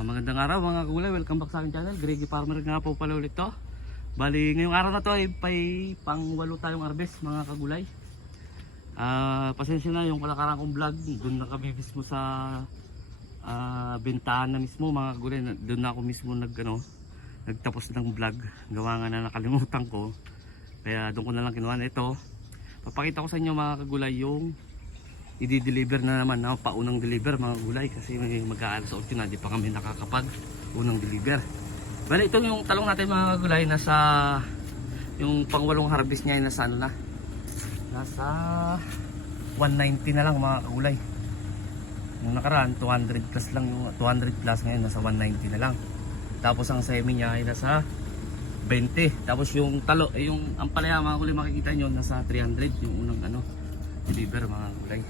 Magandang araw mga kagulay, welcome back sa aking channel. Greggy Farmer nga po pala ulit to. Bali ngayong araw na to ay pang-walo tayong harvest mga kagulay. Pasensya na yung kalakaran kong vlog. Doon na kami mismo sa bentahan na mismo mga kagulay. Doon na ako mismo nagtapos ng vlog. Gawa nga na nakalimutan ko. Kaya doon ko na lang kinuha na ito. Papakita ko sa inyo mga kagulay yung i-deliver na naman na paunang deliver mga gulay kasi may mag-aalas 8 na, di pa kami nakakapag unang deliver. Bale, ito yung talong natin mga gulay, nasa yung pangwalong harvest niya ay nasa ano na, nasa 190 na lang mga kagulay. Yung nakaraan 200 plus lang, yung 200 plus, ngayon nasa 190 na lang. Tapos ang semi niya ay nasa 20. Tapos yung talo, yung ampalaya mga gulay, makikita nyo nasa 300 yung unang deliver mga gulay.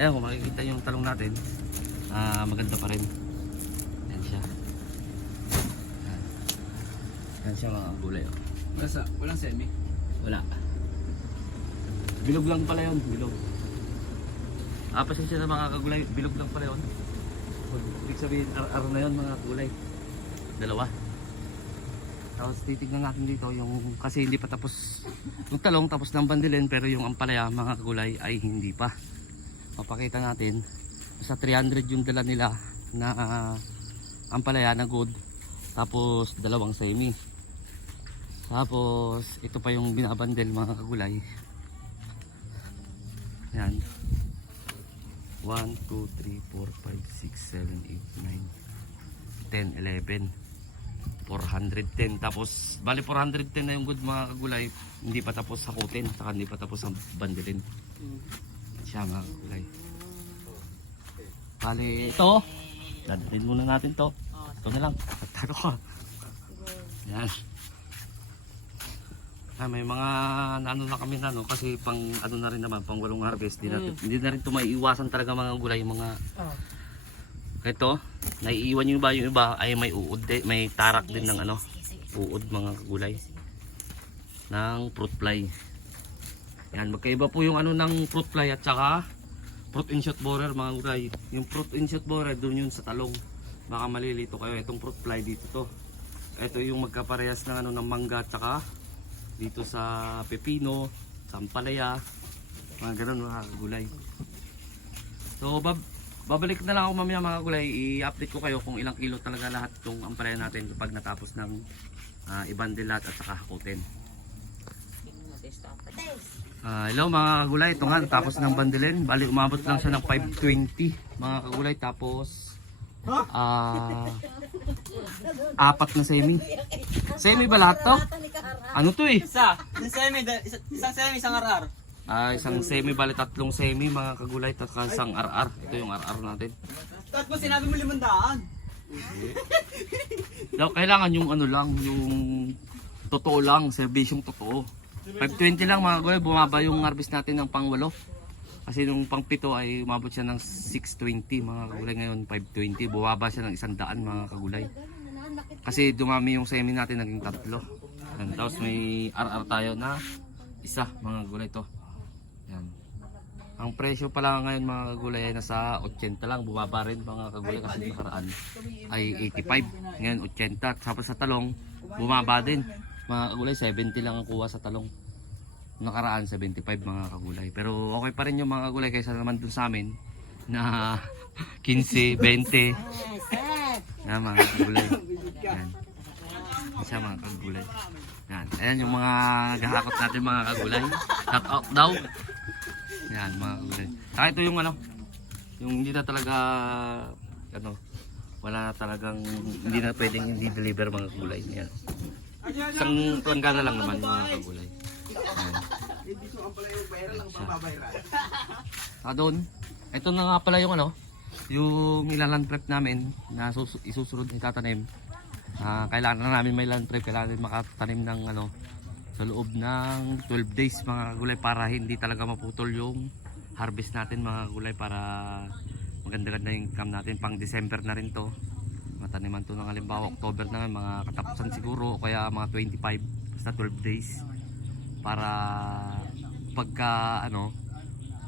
Ayan, kung makikita yung talong natin, maganda pa rin. Yan siya. Yan siya mga gulay. Walang semi? Wala. Bilog lang pala yun, bilog. Pasensya na mga kagulay, bilog lang pala yun. Ibig sabihin, ar na yun mga gulay. Dalawa. Tapos titignan natin dito yung, kasi hindi pa tapos yung talong, tapos ng bandilin, pero yung ampalaya mga kagulay ay hindi pa. Papakita natin, sa 300 yung dala nila na ampalaya na good, tapos dalawang semi. Tapos ito pa yung binabandel mga kagulay. Yan, 1, 2, 3, 4, 5, 6, 7, 8, 9, 10, 11, 410. Tapos bali 410 na yung good mga kagulay. Hindi pa tapos sakutin, saka hindi pa tapos ang bandelin siya mga kagulay. Bali ito, dadalhin muna natin to. Ito na lang, tago ko. Yan. May mga ano na kami na, no? Kasi pang ano na rin naman, pang walong harvest. Hindi na rin ito maiiwasan talaga mga gulay. Mga ito, naiiwan yung iba ay may uod, may tarak din ng uod mga gulay ng fruit fly. Yan, magkaiba po yung ng fruit fly at saka fruit and shoot borer mga gulay. Yung fruit and shoot borer doon yun sa talong. Baka malilito kayo, itong fruit fly dito to. Ito yung magkaparehas ng ng mangga at saka dito sa pepino, sa ampalaya, mga ganun mga gulay. So babalik na lang ako mamaya mga gulay, i-update ko kayo kung ilang kilo talaga lahat itong ampalaya natin kapag natapos ng ibandilat at saka hakutin. Hello mga kagulay, ito nga tapos ng bandilin. Bali umabot lang siya ng 520 mga kagulay. Tapos apat na semi. Semi ba lahat to? Ano to eh? Isang semi, isang RR. Isang semi, bali tatlong semi mga kagulay, tapos isang RR. Ito yung RR natin. Tapos sinabi mo 500. Daw kailangan yung lang, yung totoo lang, serbisyong totoo. 520 lang mga kagulay, bumaba yung harvest natin ng pang-8. Kasi nung pang-7 ay umabot siya ng 620 mga kagulay, ngayon 520. Bumaba siya ng 100 mga kagulay. Kasi dumami yung semi natin, naging 3. Yan, tapos may RR tayo na isa mga kagulay to. Yan. Ang presyo pala ngayon mga kagulay ay nasa 80 lang, bumaba rin mga kagulay kasi nakaraan ay 85, ngayon 80. Tapos sa talong bumaba din mga kagulay, 70 lang ang kuha sa talong. Nakaraan 75 mga kagulay. Pero okay pa rin yung mga kagulay kaysa naman dun sa amin na 15, 20 na mga kagulay. Yan. Isa mga kagulay. Yan. Ayan yung mga gahakot natin mga kagulay. Shout out daw. Yan mga kagulay. Saka ito yung yung hindi na talaga wala na talagang hindi na pwedeng hindi deliver mga kagulay. Yan. Isang planggana lang naman mga kagulay. Doon. Ito na nga pala yung yung ilaland prep namin na isusunod na tatanim. Kailangan na namin may land prep, kailangan namin makatanim ng sa loob ng 12 days mga kagulay para hindi talaga maputol yung harvest natin mga kagulay, para maganda-ganda yung income natin. Pang December na rin to. Mataniman to ng halimbawa October na, mga katapusan siguro o kaya mga 25 basta 12 days. Para pagka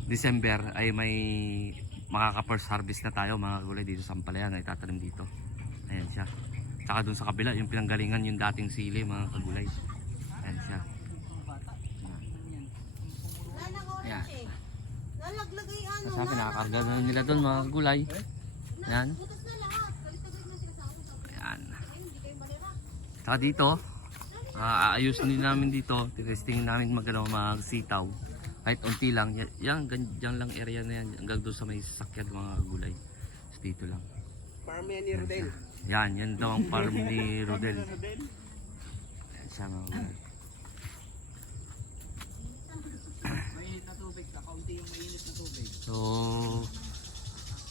December ay may makaka first harvest na tayo mga kagulay dito sa ampalaya na itatanim dito. Ayan siya. Tsaka dun sa kabila, yung pinanggalingan yung dating sili mga kagulay. Ayan siya. Ayan. Nalaglagay ano. Kasi pinakakarga na nila dun mga kagulay. Ayan. Butas na lahat. Kalit-kalit na sinasabi. Ayan. Hindi kayo malera. Tsaka dito, aayusin din namin dito. Testing namin magsitaw. Kahit unti lang. Yan, dyan lang area na yan. Hanggang doon sa may sasakyan mga kagulay. So, dito lang. Farm yan ni Rodel. Yan daw ang farm ni Rodel. Ayan siya mga kagulay. Mainit na tubig. Kakaunti yung mainit na tubig. So,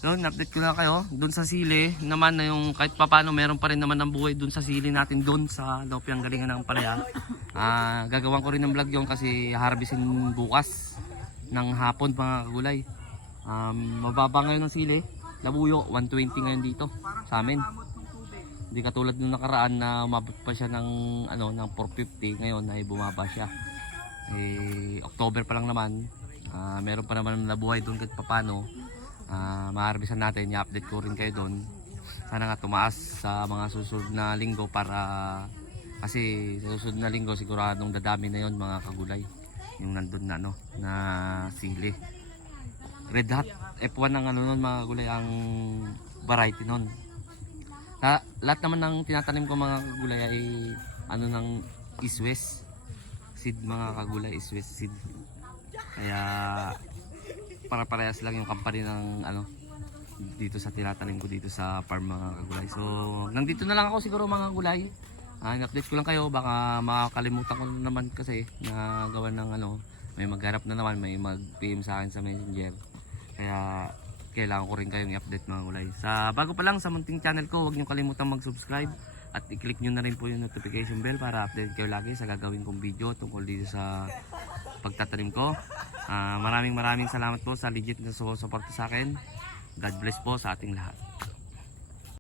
doon, update ko na kayo. Doon sa sili, naman na yung kahit papano meron pa rin naman ng buhay doon sa sili natin doon sa Lopiang Galingan ng Palaya. Gagawin ko rin ng vlog yun kasi harvestin bukas ng hapon mga kagulay. Mababa ngayon ng sili. Labuyo, 120 ngayon dito sa amin. Hindi katulad nung nakaraan na umabot pa siya ng, ng 450. Ngayon ay bumaba siya. October pa lang naman. Meron pa naman nabuhay doon kahit papano. Ma-harvestan natin, i-update ko rin kayo doon. Sana nga tumaas sa mga susunod na linggo para kasi sa susunod na linggo siguradong dadami na yon mga kagulay. Yung nandun na na sili. Red Hot F1 ng nun mga kagulay ang variety nun. Lahat naman ng tinatanim ko mga kagulay ay ng East West seed mga kagulay, East West seed. Kaya para-parehas lang yung company ng dito sa tinatanim ko dito sa farm mga kagulay. So, nandito na lang ako siguro mga kagulay. In-update ko lang kayo, baka makakalimutan ko naman kasi na gawa ng may magharap na naman, may mag-PM sa akin sa Messenger. Kaya kailangan ko rin kayong i-update mga kagulay. Bago pa lang sa munting channel ko, huwag niyo kalimutan mag-subscribe at i-click niyo na rin po yung notification bell para update kayo lagi sa gagawin kong video tungkol dito sa pagtatanim ko. Maraming salamat po sa legit na suporta sa akin. God bless po sa ating lahat.